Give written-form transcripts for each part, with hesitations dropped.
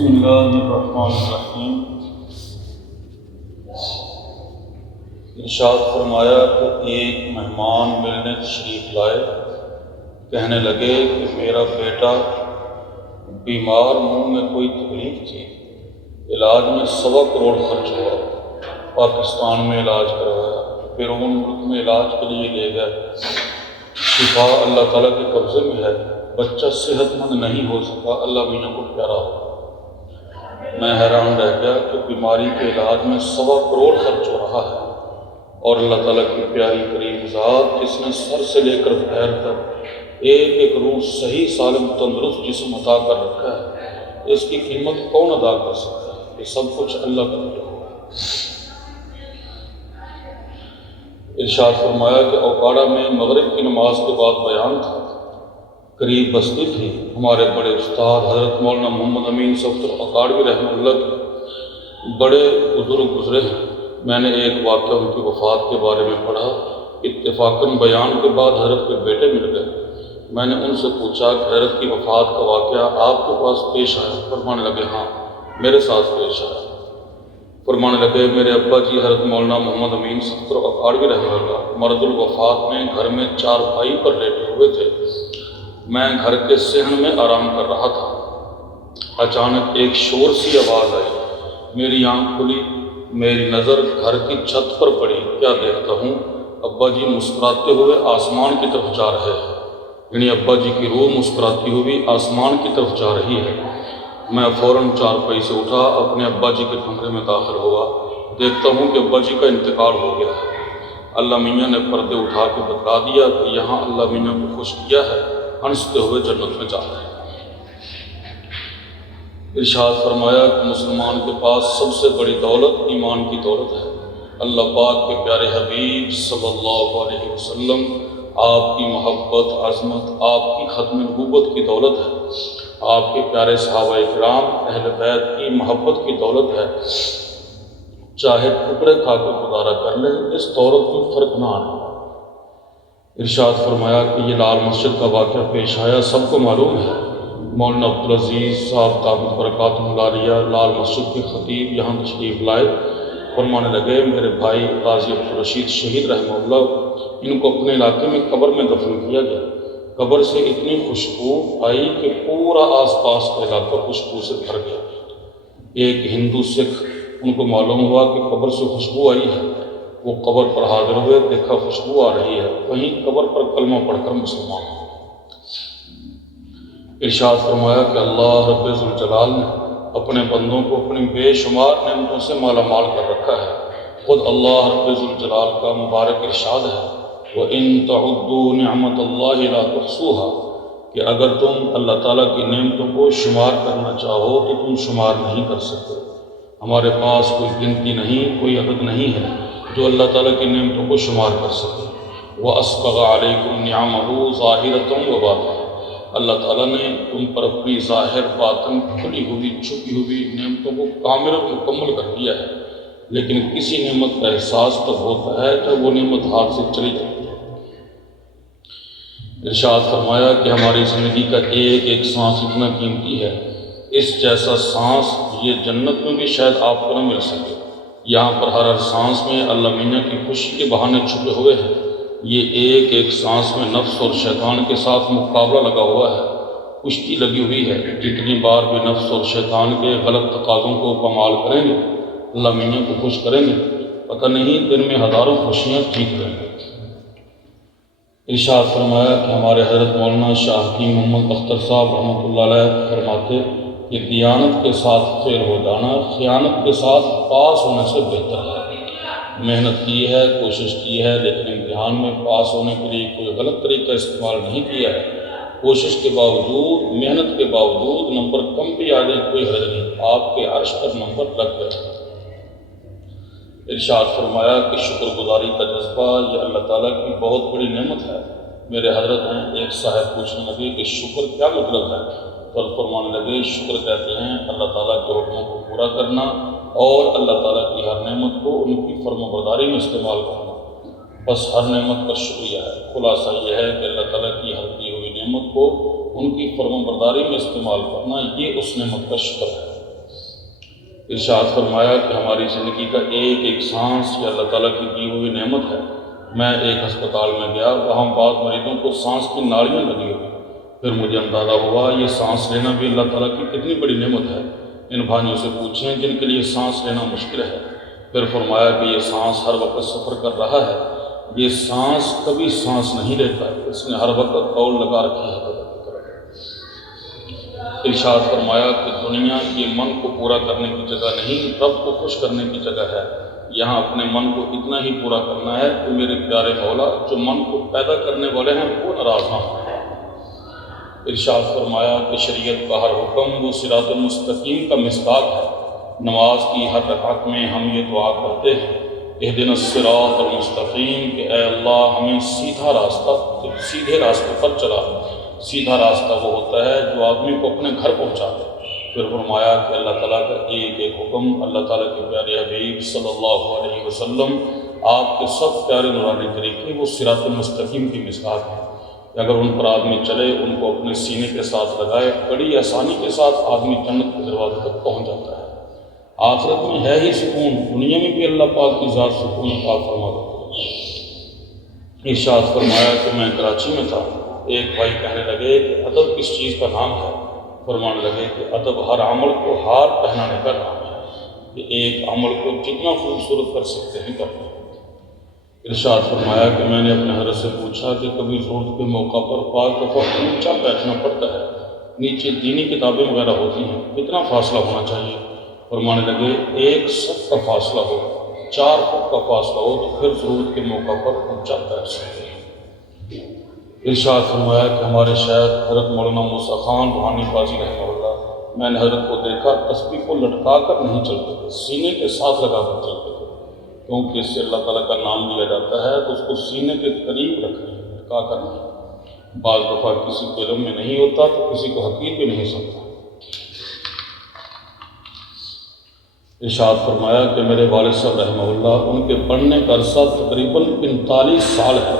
بسم اللہ الرحمن الرحیم۔ ارشاد فرمایا کہ ایک مہمان ملنے تشریف لائے، کہنے لگے کہ میرا بیٹا بیمار، منہ میں کوئی تکلیف تھی، علاج میں 1.25 کروڑ خرچ ہوا، پاکستان میں علاج کروایا، پھر ان ملک میں علاج کے لیے لے گئے، شفا اللہ تعالیٰ کے قبضے میں ہے، بچہ صحت مند نہیں ہو سکا، اللہ میاں کو پیارا ہو۔ میں حیران رہ گیا کہ بیماری کے علاج میں 1.25 کروڑ خرچ ہو رہا ہے، اور اللہ تعالیٰ کی پیاری کریم ذات جس نے سر سے لے کر پیر تک ایک ایک روح صحیح سالم تندرست جسم عطا کر رکھا ہے، اس کی قیمت کون ادا کر سکتا ہے؟ یہ سب کچھ اللہ کا دیا ہوا ہے۔ ارشاد فرمایا کہ اوکاڑا میں مغرب کی نماز کے بعد بیان تھا، قریب بستی تھی، ہمارے بڑے استاد حضرت مولانا محمد امین صفدر اکاڑوی رحمہ اللہ کے بڑے بزرگ گزرے ہیں۔ میں نے ایک واقعہ ان کی وفات کے بارے میں پڑھا، اتفاقاً بیان کے بعد حضرت کے بیٹے مل گئے۔ میں نے ان سے پوچھا کہ حضرت کی وفات کا واقعہ آپ کے پاس پیش آیا؟ فرمانے لگے ہاں میرے ساتھ پیش آیا۔ فرمانے لگے میرے ابا جی حضرت مولانا محمد امین صفدر اکاڑوی رحمہ اللہ مرض الوفات میں گھر میں چارپائی پر لیٹے ہوئے تھے، میں گھر کے صحن میں آرام کر رہا تھا، اچانک ایک شور سی آواز آئی، میری آنکھ کھلی، میری نظر گھر کی چھت پر پڑی، کیا دیکھتا ہوں ابا جی مسکراتے ہوئے آسمان کی طرف جا رہے ہیں، یعنی ابا جی کی روح مسکراتی ہوئی آسمان کی طرف جا رہی ہے۔ میں فوراً چارپائی سے اٹھا، اپنے ابا جی کے کمرے میں داخل ہوا، دیکھتا ہوں کہ ابا جی کا انتقال ہو گیا ہے۔ اللہ میاں نے پردے اٹھا کے بتا دیا کہ یہاں اللہ میاں کو خوش کیا ہے، ہنستے ہوئے جنت میں جا رہے ہیں۔ ارشاد فرمایا کہ مسلمان کے پاس سب سے بڑی دولت ایمان کی دولت ہے۔ اللہ پاک کے پیارے حبیب صلی اللہ علیہ وسلم، آپ کی محبت، عظمت، آپ کی ختم نبوت کی دولت ہے، آپ کے پیارے صحابہ کرام اہل بیت کی محبت کی دولت ہے، چاہے ٹکڑے کھا کے گزارا کر لیں، اس دولت میں فرق نہ آنے۔ ارشاد فرمایا کہ یہ لال مسجد کا واقعہ پیش آیا، سب کو معلوم ہے، مولانا عبدالعزیز صاحب دامت برکاتہ العالیہ لال مسجد کے خطیب یہاں تشریف لائے، فرمانے لگے میرے بھائی قاضی عبدالرشید شہید رحمہ اللہ، ان کو اپنے علاقے میں قبر میں دفن کیا گیا، قبر سے اتنی خوشبو آئی کہ پورا آس پاس کا علاقہ خوشبو سے بھر گیا۔ ایک ہندو سکھ، ان کو معلوم ہوا کہ قبر سے خوشبو آئی ہے، وہ قبر پر حاضر ہوئے، دیکھا خوشبو آ رہی ہے، وہیں قبر پر کلمہ پڑھ کر مسلمان ہوئے۔ ارشاد فرمایا کہ اللہ رب ذوالجلال نے اپنے بندوں کو اپنی بے شمار نعمتوں سے مالا مال کر رکھا ہے۔ خود اللہ رب ذوالجلال کا مبارک ارشاد ہے، وَإِن تَعُدُّوا نِعْمَةَ اللَّهِ لَا تُحْصُوهَا، کہ اگر تم اللہ تعالیٰ کی نعمتوں کو شمار کرنا چاہو تو تم شمار نہیں کر سکتے۔ ہمارے پاس کوئی گنتی نہیں، کوئی عدد نہیں ہے جو اللہ تعالیٰ کی نعمتوں کو شمار کر سکے۔ وَأَسْبَغَ عَلَيْكُمْ نِعَمَهُ ظَاهِرَةً وَبَاطِنَةً، اللہ تعالیٰ نے تم پر اپنی ظاہر باطن کھلی ہوئی چھپی ہوئی نعمتوں کو کامل اور مکمل کر دیا ہے، لیکن کسی نعمت کا احساس تب ہوتا ہے جب وہ نعمت ہاتھ سے چلی جاتی ہے۔ ارشاد فرمایا کہ ہماری زندگی کا ایک ایک سانس اتنا قیمتی ہے، اس جیسا سانس یہ جنت میں بھی شاید آپ کو نہ مل سکے۔ یہاں پر ہر سانس میں اللہ میاں کی خوشی کے بہانے چھپے ہوئے ہیں۔ یہ ایک ایک سانس میں نفس اور شیطان کے ساتھ مقابلہ لگا ہوا ہے، کشتی لگی ہوئی ہے، جتنی بار بھی نفس اور شیطان کے غلط تقاضوں کو پامال کریں گے، اللہ میاں کو خوش کریں گے، پتہ نہیں دن میں ہزاروں خوشیاں ٹھیک کریں گے۔ ارشاد فرمایا کہ ہمارے حضرت مولانا شاہ حکیم محمد اختر صاحب رحمۃ اللہ علیہ فرماتے کہ دیانت کے ساتھ فیل ہو جانا خیانت کے ساتھ پاس ہونے سے بہتر ہے۔ محنت کی ہے، کوشش کی ہے، لیکن امتحان میں پاس ہونے کے لیے کوئی غلط طریقہ استعمال نہیں کیا ہے، کوشش کے باوجود، محنت کے باوجود نمبر کم بھی آ جائے کوئی حرج نہیں، آپ کے عرش پر نمبر لگ گئے۔ ارشاد فرمایا کہ شکر گزاری کا جذبہ یہ اللہ تعالیٰ کی بہت بڑی نعمت ہے۔ میرے حضرت ہیں، ایک صاحب پوچھنے لگے کہ شکر کیا مطلب ہے؟ تو فرمانے لگے شکر کہتے ہیں اللہ تعالیٰ کے حکموں کو پورا کرنا اور اللہ تعالیٰ کی ہر نعمت کو ان کی فرم برداری میں استعمال کرنا، بس ہر نعمت کا شکریہ ہے۔ خلاصہ یہ ہے کہ اللہ تعالیٰ کی ہر دی ہوئی نعمت کو ان کی فرم برداری میں استعمال کرنا، یہ اس نعمت کا شکر ہے۔ ارشاد فرمایا کہ ہماری زندگی کا ایک ایک سانس یہ اللہ تعالیٰ کی دی ہوئی نعمت ہے۔ میں ایک ہسپتال میں گیا، وہاں بعض مریضوں کو سانس کی نالیاں لگی ہوئی، پھر مجھے اندازہ ہوا یہ سانس لینا بھی اللہ تعالیٰ کی کتنی بڑی نعمت ہے۔ ان بھائیوں سے پوچھیں جن کے لیے سانس لینا مشکل ہے۔ پھر فرمایا کہ یہ سانس ہر وقت سفر کر رہا ہے، یہ سانس کبھی سانس نہیں لیتا، اس نے ہر وقت قول لگا رکھی ہے۔ ارشاد فرمایا کہ دنیا یہ من کو پورا کرنے کی جگہ نہیں، رب کو خوش کرنے کی جگہ ہے۔ یہاں اپنے من کو اتنا ہی پورا کرنا ہے کہ میرے پیارے مولا جو من کو پیدا کرنے والے ہیں وہ ناراض نہ ہوں۔ ارشاد فرمایا کہ شریعت کا ہر حکم وہ صراط المستقیم کا مصداق ہے۔ نماز کی ہر رکعت میں ہم یہ دعا کرتے ہیں، اہدنا الصراط المستقیم، کہ اے اللہ ہمیں سیدھے راستے پر چلا۔ سیدھا راستہ وہ ہوتا ہے جو آدمی کو اپنے گھر پہنچا دے۔ پھر فرمایا کہ اللہ تعالیٰ کا ایک ایک حکم اللہ تعالیٰ کے پیارے حبیب صلی اللہ علیہ وسلم آپ کے سب پیارے نورانی طریقے وہ صراط المستقیم کی مصداق ہیں کہ اگر ان پر آدمی چلے، ان کو اپنے سینے کے ساتھ لگائے، بڑی آسانی کے ساتھ آدمی جنت کے دروازے تک پہنچ جاتا ہے۔ آخرت میں ہے ہی سکون، دنیا میں بھی اللہ پاک کی ذات سکون عطا فرما دیتے ہیں۔ ارشاد فرمایا کہ میں کراچی میں تھا، ایک بھائی کہنے لگے کہ ادب کس چیز کا نام ہے؟ فرمانے لگے کہ ادب ہر عمل کو ہار پہنانے کا نام ہے، کہ ایک عمل کو جتنا خوبصورت کر سکتے ہیں کرتے ہیں۔ ارشاد فرمایا کہ میں نے اپنے حضرت سے پوچھا کہ کبھی ضرورت کے موقع پر بعض دفعہ اونچا بیٹھنا پڑتا ہے، نیچے دینی کتابیں وغیرہ ہوتی ہیں، کتنا فاصلہ ہونا چاہیے؟ فرمانے لگے 1 صف کا فاصلہ ہو، 4 فٹ کا فاصلہ ہو تو پھر ضرورت کے موقع پر اونچا بیٹھ سکتے ہیں۔ ارشاد فرمایا کہ ہمارے شیخ حضرت مولانا موسیٰ خان روحانی قاضی رحمہ اللہ، میں نے حضرت کو دیکھا تسبیح کو لٹکا کر نہیں چلتے تھے، سینے کے ساتھ لگا کر چلتے تھے، کیونکہ اس سے اللہ تعالیٰ کا نام لیا جاتا ہے تو اس کو سینے کے قریب رکھنا ہے، لٹکا کر نہیں۔ بعض دفعہ کسی کے علم میں نہیں ہوتا تو کسی کو حقیر بھی نہیں سمجھتا۔ ارشاد فرمایا کہ میرے والد صاحب رحمہ اللہ، ان کے پڑھنے کا عرصہ تقریباً 45 سال ہے۔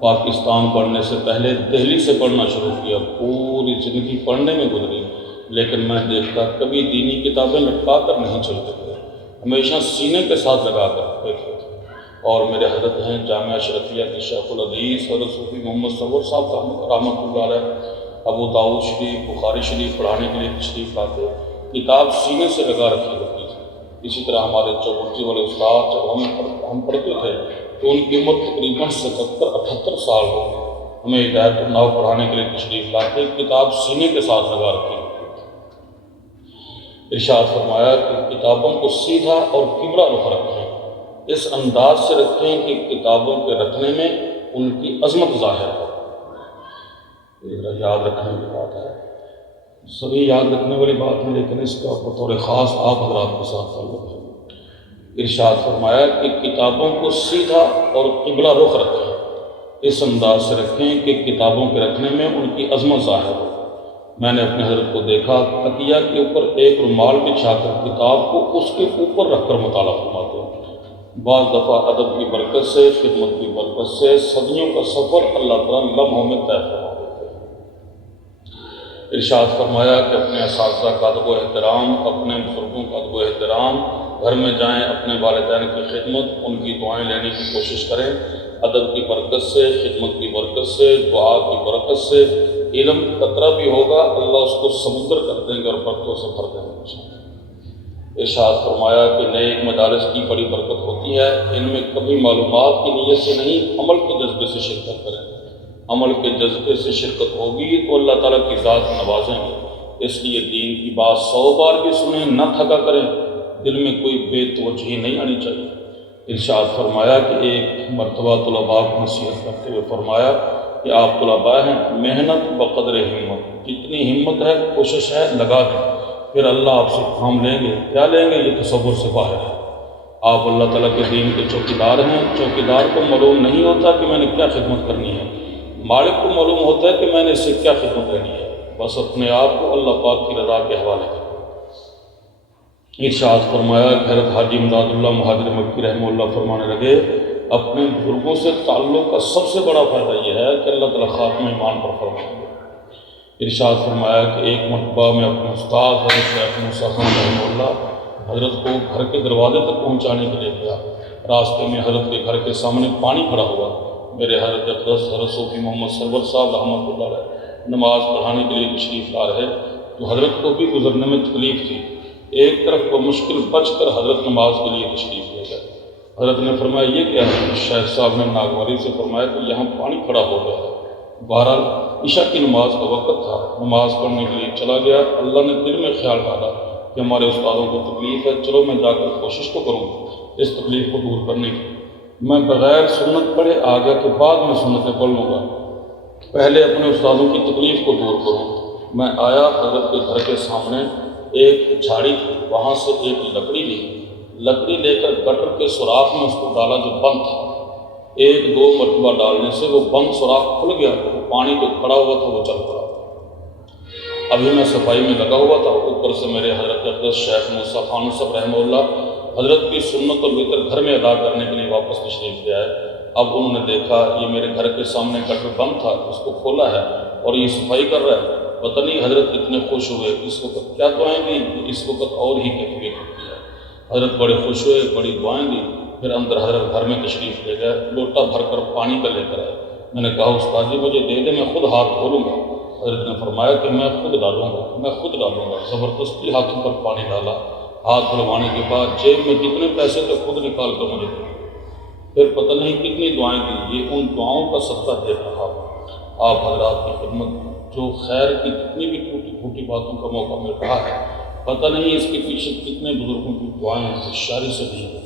پاکستان پڑھنے سے پہلے دہلی سے پڑھنا شروع کیا، پوری زندگی پڑھنے میں گزری، لیکن میں دیکھتا کبھی دینی کتابیں لٹکا کر نہیں چلتے تھے، ہمیشہ سینے کے ساتھ لگا کر دیکھتے تھے۔ اور میرے حضرت ہیں جامعہ اشرفیہ کے شیخ الحدیث حضرت صوفی محمد سرور صاحب رحمۃ اللہ علیہ، ابو داؤد شریف بخاری شریف پڑھانے کے لیے تشریف لاتے، کتاب سینے سے لگا رکھی ہوتی تھی۔ اسی طرح ہمارے چوبرچی والے استاد جب ہم پڑھتے تھے تو ان کی عمر تقریباً 77-78 سال ہو، ہمیں ہدایت النحو پڑھانے کے لیے تشریف لاتے، کتاب سینے کے ساتھ لگا رکھی ہوتی تھی۔ ارشاد فرمایا کہ کتابوں کو سیدھا اور قبلہ رخ رکھیں، اس انداز سے رکھیں کہ کتابوں کے رکھنے میں ان کی عظمت ظاہر ہو۔ یہ یاد رکھنے کی بات ہے، سبھی یاد رکھنے والی بات ہے، لیکن اس کا بطور خاص آپ حضرات کے ساتھ تعلق ہے۔ ارشاد فرمایا کہ کتابوں کو سیدھا اور قبلہ رخ رکھیں، اس انداز سے رکھیں کہ کتابوں کے رکھنے میں ان کی عظمت ظاہر ہو۔ میں نے اپنے حضرت کو دیکھا تکیہ کے اوپر ایک رومال بچھا کر کتاب کو اس کے اوپر رکھ کر مطالعہ فرماتے ہیں۔ بعض دفعہ ادب کی برکت سے، خدمت کی برکت سے صدیوں کا سفر اللہ تعالیٰ لمحوں میں طے فرما دیتے ہیں۔ ارشاد فرمایا کہ اپنے اساتذہ کا ادب و احترام، اپنے بزرگوں کا ادب و احترام، گھر میں جائیں اپنے والدین کی خدمت، ان کی دعائیں لینے کی کوشش کریں۔ ادب کی برکت سے، خدمت کی برکت سے، دعا کی برکت سے علم قطرہ بھی ہوگا، اللہ اس کو سمندر کر دیں گے اور برکتوں سے بھر دیں گے۔ ارشاد فرمایا کہ نیک مدارس کی بڑی برکت ہوتی ہے، ان میں کبھی معلومات کی نیت سے نہیں، عمل کے جذبے سے شرکت کریں۔ عمل کے جذبے سے شرکت ہوگی تو اللہ تعالیٰ کی ذات نوازیں گے۔ اس لیے دین کی بات 100 بار بھی سنیں، نہ تھکا کریں، دل میں کوئی بے توجہی نہیں آنی چاہیے۔ ارشاد فرمایا کہ ایک مرتبہ طلباء کو نصیحت کرتے ہوئے فرمایا کہ آپ طلباء ہیں، محنت بقدر ہمت، جتنی ہمت ہے کوشش ہے لگا دیں، پھر اللہ آپ سے کام لیں گے۔ کیا لیں گے یہ تصور سے باہر ہے۔ آپ اللہ تعالیٰ کے دین کے چوکیدار ہیں، چوکیدار کو معلوم نہیں ہوتا کہ میں نے کیا خدمت کرنی ہے، مالک کو معلوم ہوتا ہے کہ میں نے اس سے کیا خدمت کرنی ہے، بس اپنے آپ کو اللہ پاک کی رضا کے حوالے کریں۔ ارشاد فرمایا کہ حضرت حاجی امداد اللہ مہاجر مکی رحمہ اللہ فرمانے لگے، اپنے بزرگوں سے تعلق کا سب سے بڑا فائدہ یہ ہے کہ اللہ تعالیٰ خاتمہ ایمان پر فرمائیں گے۔ ارشاد فرمایا کہ ایک مرتبہ میں اپنے استاد حضرت شیخ موسیٰ خان رحمہ اللہ حضرت کو گھر کے دروازے تک پہنچانے کے لیے گیا۔ راستے میں حضرت کے گھر کے سامنے پانی کھڑا ہوا۔ میرے حضرت اقدس حضرت صوفی محمد سرور صاحب رحمۃ اللہ علیہ نماز پڑھانے کے لیے تشریف لا رہے تو حضرت کو بھی گزرنے میں تکلیف تھی۔ ایک طرف کو مشکل بچ کر حضرت نماز کے لیے تشریف لے گئے۔ حضرت نے فرمایا یہ کیا ہے؟ شیخ صاحب نے ناگواری سے فرمایا کہ یہاں پانی کھڑا ہو گیا ہے۔ بہرحال عشاء کی نماز کا وقت تھا، نماز پڑھنے کے لیے چلا گیا۔ اللہ نے دل میں خیال ڈالا کہ ہمارے استادوں کو تکلیف ہے، چلو میں جا کر کوشش تو کروں اس تکلیف کو دور کرنے کی۔ میں بغیر سنت پڑھے آ گیا کہ بعد میں سنتیں پڑھ لوں گا، پہلے اپنے استادوں کی تکلیف کو دور کروں۔ میں آیا، حضرت کے گھر کے سامنے ایک جھاڑی تھی، وہاں سے ایک لکڑی لے کر گٹر کے سوراخ میں اس کو ڈالا جو بند تھا۔ ایک دو مرتبہ ڈالنے سے وہ بند سوراخ کھل گیا، وہ پانی جو کھڑا ہوا تھا وہ چل پڑا۔ ابھی میں صفائی میں لگا ہوا تھا، اوپر سے میرے حضرت اقدس شیخ موسیٰ خان صاحب رحمہ اللہ حضرت کی سنت اور وطر گھر میں ادا کرنے کے لیے واپس تشریف لے آئے۔ اب انہوں نے دیکھا یہ میرے گھر کے سامنے گٹر بند تھا، اس کو کھولا ہے اور یہ صفائی کر رہا ہے۔ پتہ نہیں حضرت اتنے خوش ہوئے، اس وقت کیا دعائیں دی، اس وقت اور ہی کیفیت ہوتی ہے۔ حضرت بڑے خوش ہوئے، بڑی دعائیں دی، پھر اندر حضرت گھر میں تشریف لے گئے، لوٹا بھر کر پانی کا لے کر آئے۔ میں نے کہا استاد جی مجھے دے دیں، میں خود ہاتھ دھو لوں گا۔ حضرت نے فرمایا کہ میں خود ڈالوں گا۔ زبردستی ہاتھوں پر پانی ڈالا، ہاتھ دھلوانے کے بعد جیب میں جتنے پیسے تھے خود نکال کر مجھے دے۔ پھر پتہ نہیں کتنی دعائیں دی، یہ ان دعاؤں کا صدقہ دیکھ رہا ہوں۔ آپ حضرات کی خدمت جو خیر کی جتنی بھی ٹوٹی پھوٹی باتوں کا موقع مل رہا ہے، پتہ نہیں اس کے پیچھے کتنے بزرگوں کی دعائیں ہیں، شاعری سے نہیں ہے۔